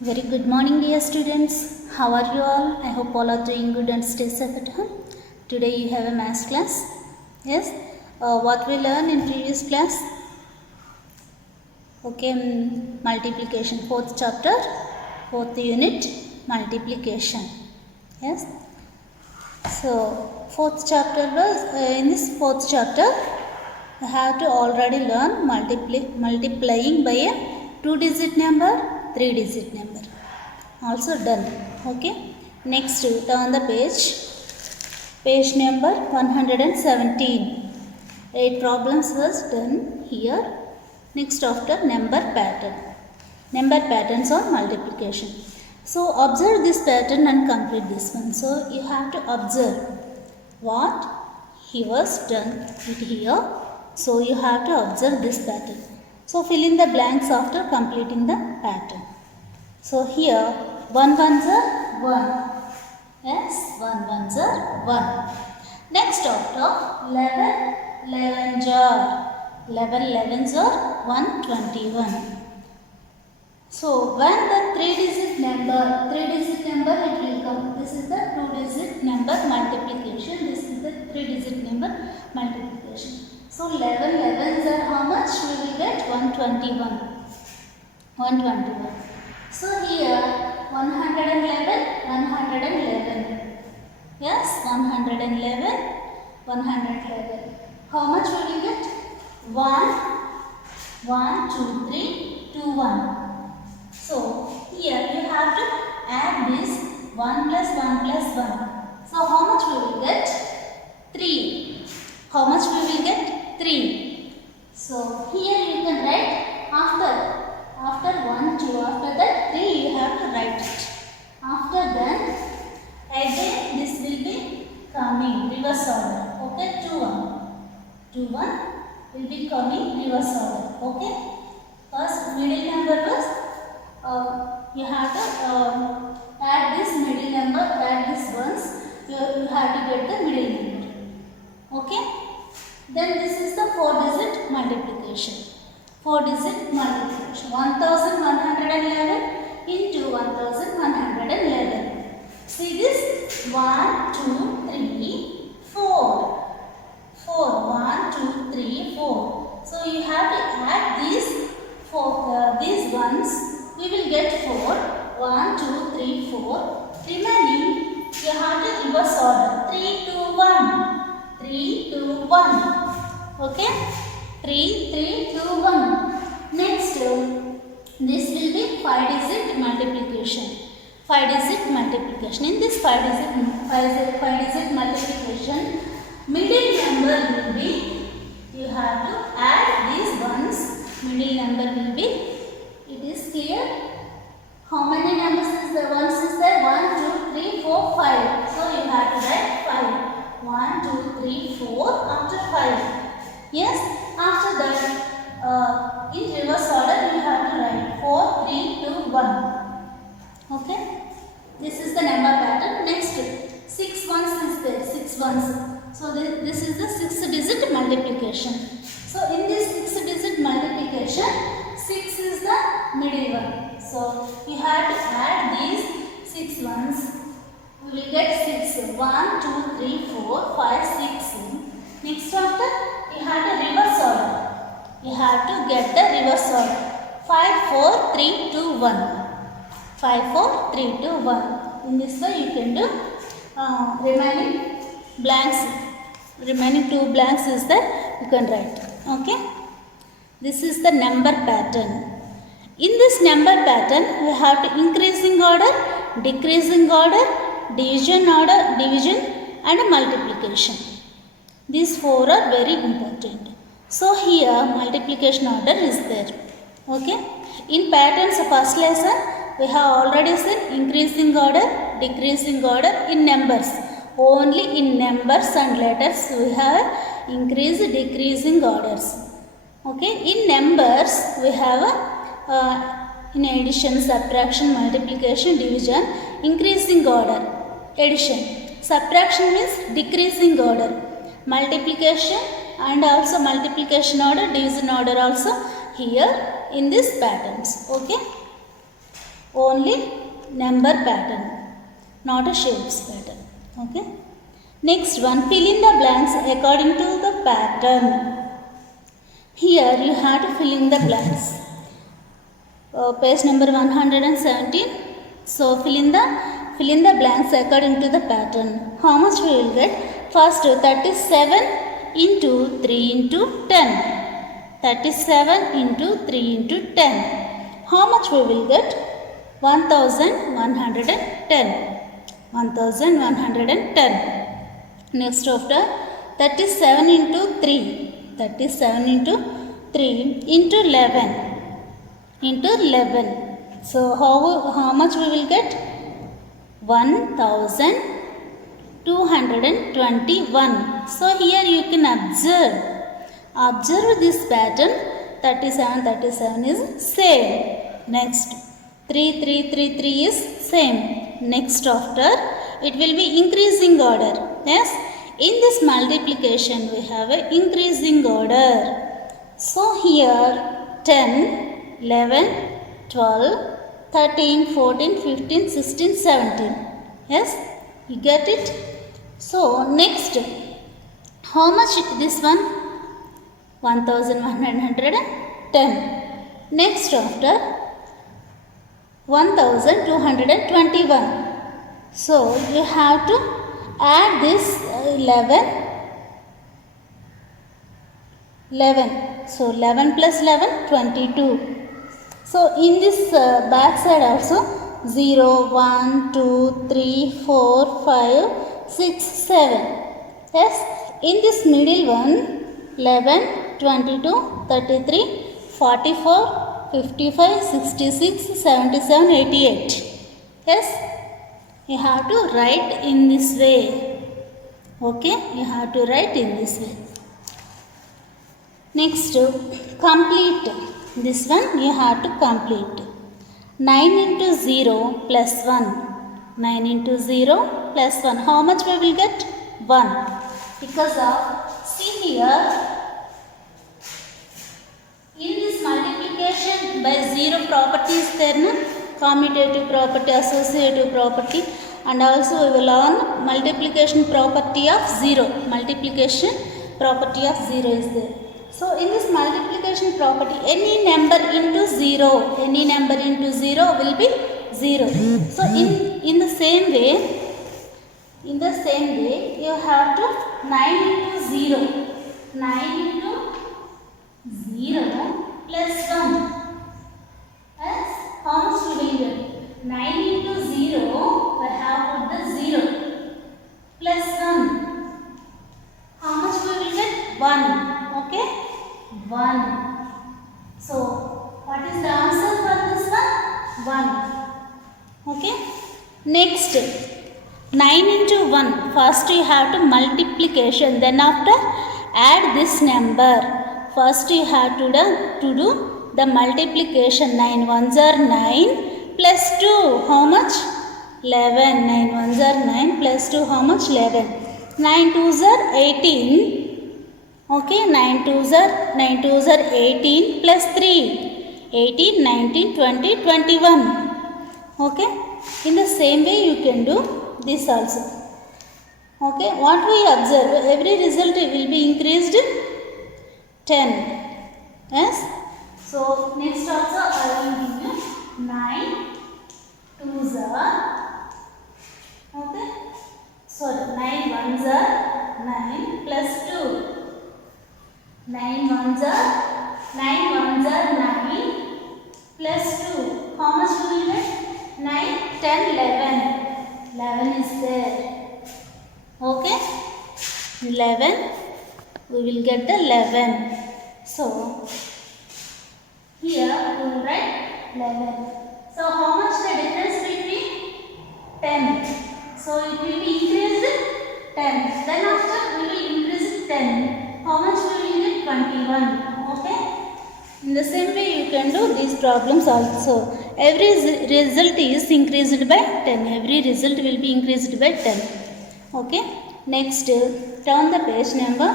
Very good morning, dear students. How are you all? I hope all are doing good and stay safe at home. Today you have a maths class. Yes. What we learned in previous class? Okay, multiplication. Fourth chapter, fourth unit, multiplication. Yes. So fourth chapter was in this fourth chapter, I have to already learn multiplying by a 2-digit number, 3-digit number. Also done. Okay. Next, turn the page. Page number 117. 8 problems was done here. Next, after number pattern. Number patterns on multiplication. So observe this pattern and complete this one. So you have to observe what he was done it here. So you have to observe this pattern. So fill in the blanks after completing the pattern. So here 1 ones are 1. Yes, 1 ones are 1. Next after 11 11s are 11 11s are 121. So when the 3-digit number it will come. This is the 2-digit number multiplication. This is the 3-digit number multiplication. So 11 11s are how much? We will get 121. 121. So here 111 111. Yes, 111 111. How much we will get? 1 1 2 3 2 1. So here you have to add this 1 plus 1 plus 1. So how much we will get? 3. How much we will get? 3. So here you can write after 1 2, after that 3 you have to write it. After that again this will be coming reverse order. Okay, 2 1. 2 1 will be coming reverse order. Okay. First middle number was you have to add this middle number, add this ones. You have to get the middle number. Okay. Then this is the 4-digit multiplication. 4-digit multiplication. 1111 into 1111. See this? 1 2 3 4. 4 1 2 3 4. So you have to add these ones. We will get 4. 1 2 3 4. Remaining you have to reverse order. 3 2 1. 3 2 1. Okay. 3 3 2 1. Next this will be 5-digit multiplication. 5-digit multiplication. In this 5-digit multiplication, middle number will be, you have to add these ones. Middle number will be, it is clear. How many numbers is there? Ones is there? 1 2 3 4 5. So you have to write 5. 1 2 3 4 after 5. Yes. After that in reverse order you have to write 4 3 2 1. Okay. This is the number pattern. Next 6 ones is there. 6 ones. So this is the 6-digit multiplication. So in this 6-digit multiplication, 6 is the middle one. So you have to add these 6 ones. We will get 6. 1 2 3 4 5 6. Next after you have to reverse order. You have to get the reverse order. 5 4 3 2 1. 5 4 3 2 1. In this way you can do remaining blanks. Remaining 2 blanks is that you can write. Okay. This is the number pattern. In this number pattern we have to increasing order, decreasing order, division and multiplication. These 4 are very important. So here multiplication order is there. Okay. In patterns first lesson we have already seen increasing order, decreasing order in numbers. Only in numbers and letters we have increase, decreasing orders. Okay. In numbers we have in addition, subtraction, multiplication, division, increasing order. Addition. Subtraction means decreasing order. Multiplication and also multiplication order, division order also here in these patterns. Okay. only number pattern, not a shapes pattern. Okay. Next one, fill in the blanks according to the pattern. Here you have to fill in the blanks. Page number 117. So fill in the blanks according to the pattern. How much we will get? First 37 into 3 into 10. 37 into 3 into 10. How much we will get? 1110. 1110. Next after 37 into 3. 37 into 3 into 11. Into 11. So how much we will get? 1221. So here you can observe this pattern. 37 is same. Next 3 is same. Next after it will be increasing order. Yes, in this multiplication we have a increasing order. So here 10, 11, 12, 13, 14, 15, 16, 17. Yes, you get it? So next, how much this one? 1110. Next after 1221. So you have to add this 11. So 11 plus 11, 22. So in this back side also 0, 1, 2, 3, 4, 5, 6, 7. Yes, in this middle one 11, 22, 33, 44, 55, 66, 77, 88. Yes, you have to write in this way. Okay, you have to write in this way. Next, complete. This one you have to complete. 9 into 0 plus 1. 9 into 0 plus 1. How much we will get? 1. Because of, see here, in this multiplication by 0 property is there, no? Commutative property, associative property, and also we will learn multiplication property of 0. Multiplication property of 0 is there. So in this multiplication property, any number into 0 will be 0. So in the same way, you have to 9 into 0. 9 into 0 plus 1. Yes, how much we will get? 9 into 0, we have put the 0 plus 1. How much we will get? 1. Okay, 1. So what is the answer for this one? 1. Okay. Next, 9 into 1. First you have to multiplication. Then after add this number. First you have to do the multiplication. 9 ones are 9 plus 2. How much? 11. 9 ones are 9 plus 2. How much? 11. 9 twos are 18. Okay, 9 twos are 18 plus 3. 18, 19, 20, 21. Okay, in the same way you can do this also. Okay, what we observe? Every result will be increased 10. Yes. So next also I will give you 9 twos are, okay, sorry, 9 ones are 9 plus 2. 9 ones are 9 plus 2. How much we will get? 9, 10, 11. 11 is there. Okay, 11. We will get the 11. So here we will write 11. So how much the difference between 10? So it will be increased 10. Then after we will increase 10. How much we will get? 21. Okay. In the same way you can do these problems also. Every result is increased by 10. Every result will be increased by 10. Okay. Next, turn the page number.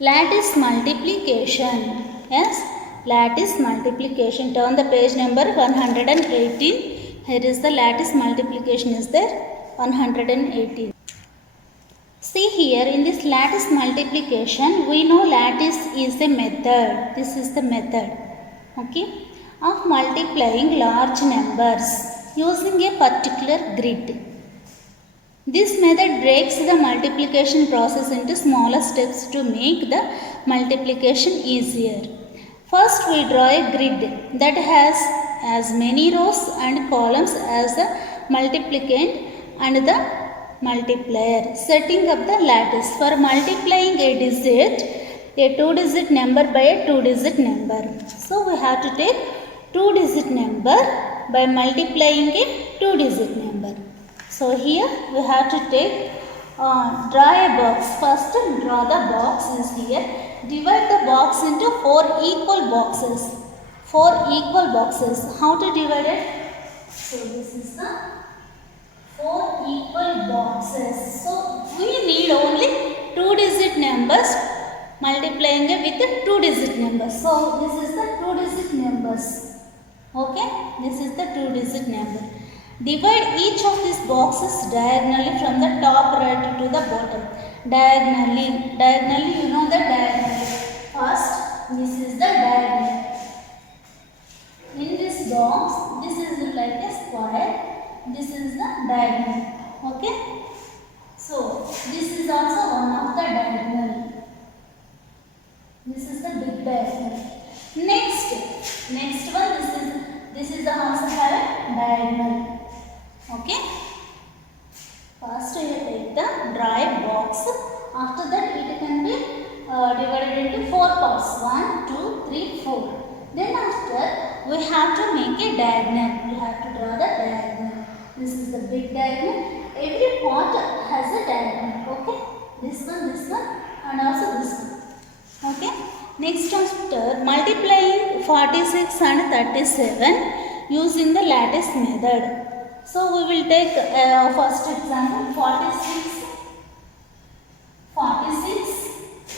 Lattice multiplication. Yes. lattice multiplication. Turn the page number 118. Here is the lattice multiplication is there, 118. See here in this lattice multiplication, we know lattice is a method. This is the method, okay, of multiplying large numbers using a particular grid. This method breaks the multiplication process into smaller steps to make the multiplication easier. First, we draw a grid that has as many rows and columns as the multiplicand and the multiplier, setting up the lattice. For multiplying a digit, a 2-digit number by a 2-digit number. So, we have to take 2-digit number by multiplying a 2-digit number. So, here we have to take, draw a box. First, draw the box is here. Divide the box into 4 equal boxes. 4 equal boxes. How to divide it? So, this is the 4 equal boxes. So, we need only 2-digit numbers multiplying with the 2-digit numbers. So, this is the 2-digit numbers. Okay, this is the 2-digit number. Divide each of these boxes diagonally from the top right to the bottom. Diagonally, you know the diagonally. First, this is the diagonal. In this box, this is like a square. This is the diagonal. Okay. So, this is also one of the diagonal. This is the big diagonal. Next one, this is the also have a diagonal. Okay. First you take the dry box. After that it can be divided into 4 parts. 1, 2, 3, 4. Then after we have to make a diagonal. We have to draw the diagonal. This is the big diagonal. Every part has a diagonal. Okay. This one, and also this one. Okay. Next after multiplying 46 and 37 using the lattice method. So, we will take first example 46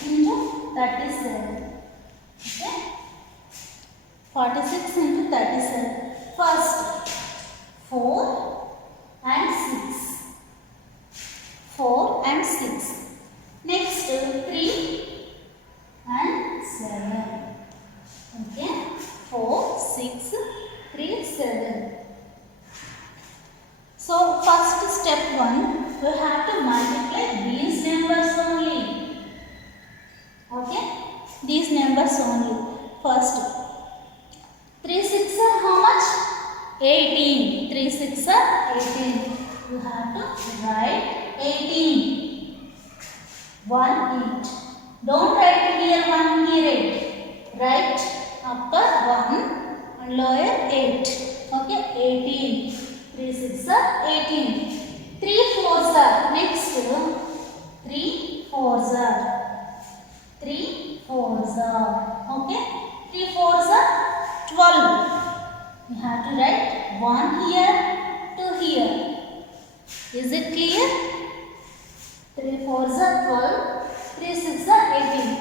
into 37. Okay? 46 into 37. First 4 and 6. 4 and 6. Next 3 and 7. Okay? 4, 6, 3, 7. So, first step 1, we have to multiply these numbers only. Okay? These numbers only. First, 3 6 are how much? 18. 3 6 are 18. You have to write 18. 1 8. Don't write here 1 here 8. Write upper 1 and lower 8. Okay? 18. 3 6 are 18. 3 4s are next. 3 4s are. 3 4s are. Okay. 3 4s are 12. You have to write 1 here, 2 here. Is it clear? 3 4s are 12. 3 6 are 18.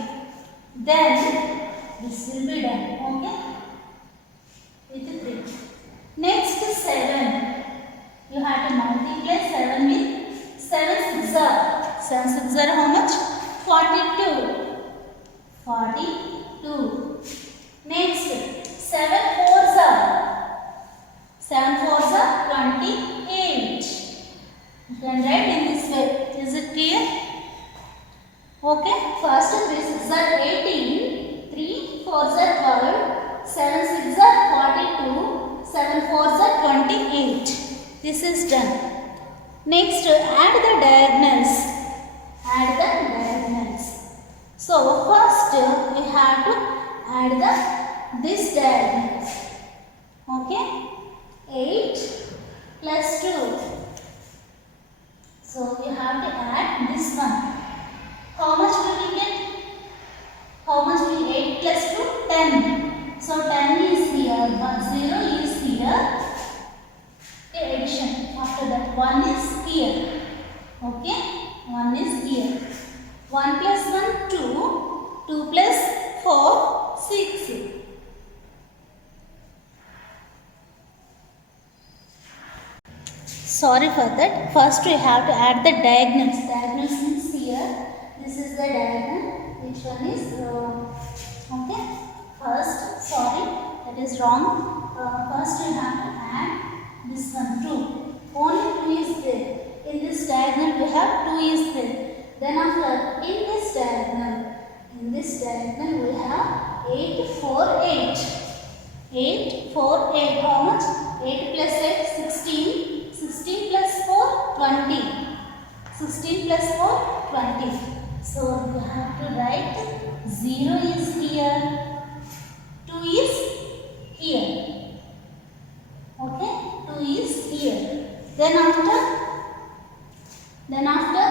Then this will be done. Okay. With 3. Next 7. You have to multiply 7 with 7 6 are. 7 6 are how much? 42. 42. Next 7 4s are. 7 4s are 28. You can write in this way. Is it clear? Okay. First 3 6 are 18. 3 4s are 12. 7 6 are 42. 7 4s are 28. This is done. Next, add the diagonals. Add the diagonals. So, first we have to add this diagonals. Okay? 8 plus 2. So, you have to add this one. How much will we get? How much will 8 plus 2? 10. So, 10 is here, but 0 is here. Addition. After that 1 is here. Okay. 1 is here. 1 plus 1 2. 2 plus 4 6. sorry for that. First we have to add the diagonals. Diagonals means here, this is the diagonal. Which one is okay? First, sorry, that is wrong. First we have to add this one 2. Only 2 is there. In this diagonal we have 2 is there. Then after, in this diagonal we have 8, 4, 8. 8, 4, 8. How much? 8 plus 8, 16. 16 plus 4, 20. 16 plus 4, 20. So we have to write 0 is here. 2 is here. Okay? 2 is here. Then after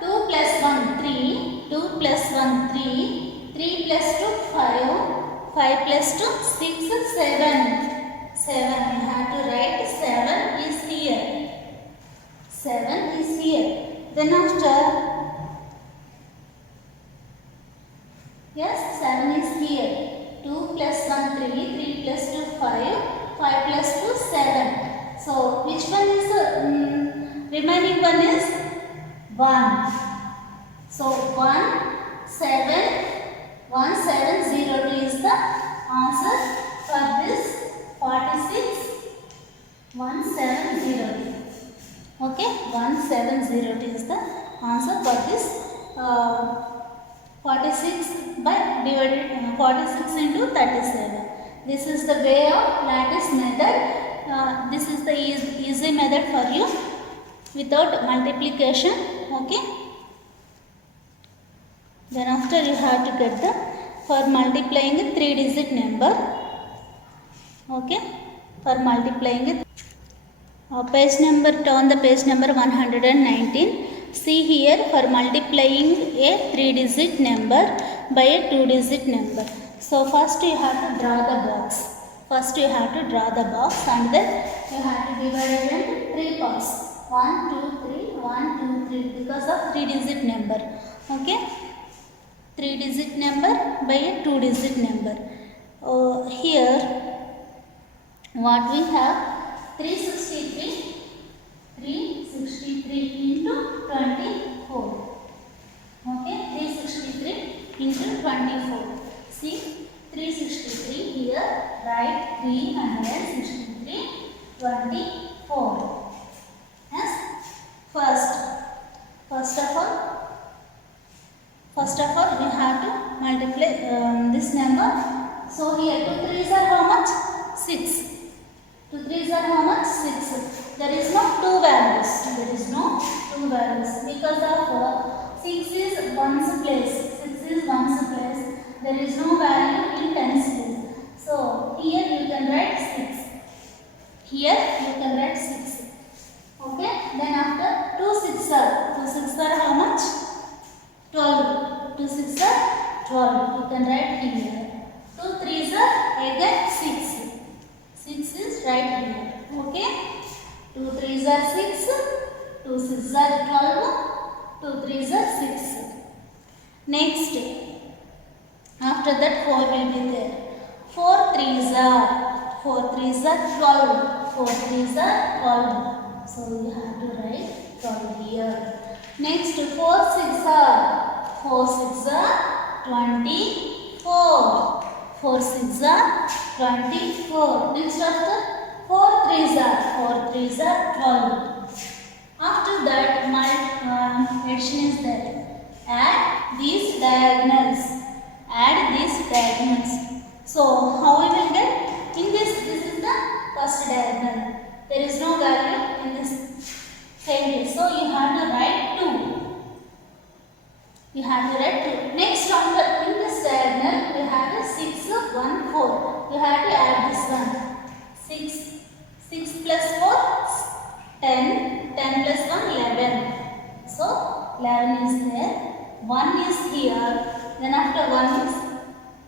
2 plus 1, 3. 2 plus 1, 3. 3 plus 2, 5. 5 plus 2, 6, 7. 7. We have to write 7 is here. 7 is here. Then after, yes, 7 is here. 2 plus 1, 3. 3 plus 2, 5. 5 plus 2, 7. So, which one is remaining one is 1. So, 1702 is the answer for this 46. 1702. Okay, 1702 is the answer for this 46 by divided 46 into 37. This is the way of lattice method. This is the easy method for you without multiplication. Okay. Then after you have to get the for multiplying a 3-digit number. Okay. For multiplying it. Page number, turn the page number 119. See here, for multiplying a 3-digit number by a 2-digit number. So first you have to draw the box. First you have to draw the box and then you have to divide it into 3 parts. 1, 2, 3, 1, 2, 3 because of 3-digit number. Okay. 3-digit number by a 2-digit number. Here what we have 363 into 24. Okay, 363 into 24. See, 363 here, write 363, 24. Yes, first of all we have to multiply this number. So here 2 3s are how much? 6. 2 3s are how much? 6. There is no 2 values. There is no 2 values because of 6 is ones place. 6 is ones place. There is no value in tens place. So here you can write 6. Here you can write 6. Okay. Then after 2 6s are how much? 12. 2 6s are 12. You can write here. 2 3s are again 6. 6 is right here. Okay. 2 3s are 6. 2 6s are 12. 2 3s are 6. Next. After that 4 will be there. 4 3s are 12. 4 3s are 12. So you have to write 12 here. Next 4 6s are 24. 4 6s are 24. Next after 4 3s are 12. After that my addition is there. Add these diagonals. So how we will get? In this is the first diagonal. There is no value in this same. So you have to write 2. Next after in this diagonal we have a 6 1 4. You have to add this one. 6 plus 4 10. 10 plus 1 11. So 11 is there. 1 is here. Then after 1 is,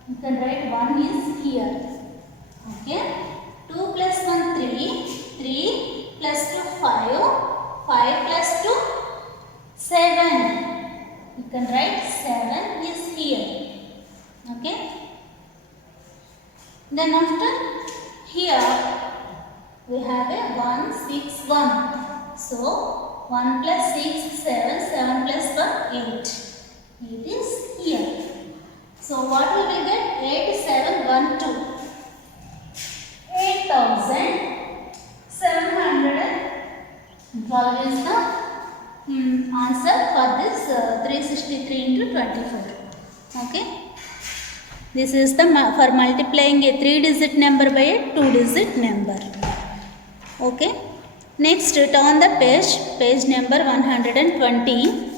you can write 1 is here. Okay. 2 plus 1 3. 3 plus 2 5. 5 plus 2 7. You can write 7 is here. Okay. Then after here we have a 1 6 1. So 1 plus 6, 7, 7 plus 1, 8. 8 is here. So what we will get? 8712. 8712 is the answer for this 363 into 24. Okay. This is the for multiplying a 3-digit number by a 2-digit number. Okay. Next, turn the page, page number 120.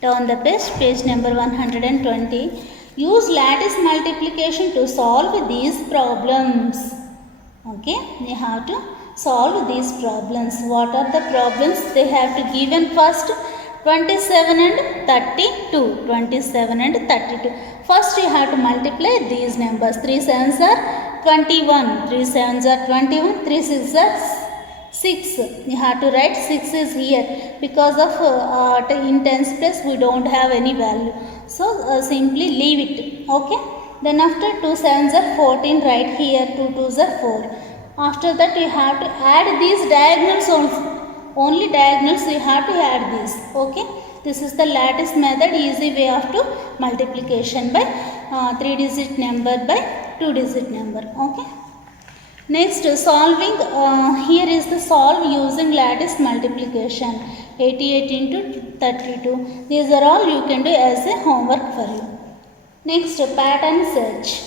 Turn the page, page number 120. Use lattice multiplication to solve these problems. Okay, they have to solve these problems. What are the problems? They have to given first 27 and 32. 27 and 32. First you have to multiply these numbers. 3 sevens are 21. 3 sevens are 21. 3 sixes are 6. You have to write 6 is here. Because of in tens place we don't have any value. So simply leave it. Okay. Then after 2 sevens are 14, right here 2 twos are 4. After that you have to add these diagonals only diagonals you have to add these. Okay. This is the lattice method, easy way of to multiplication by 3-digit number by 2-digit number. Okay. Next, solving, here is the solve using lattice multiplication. 88 into 32. These are all you can do as a homework for you. Next, pattern search.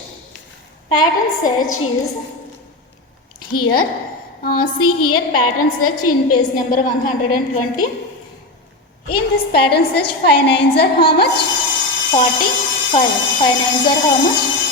Pattern search is here. See here pattern search in page number 120. In this pattern search 5 nines are how much? 45. 5 nines are how much?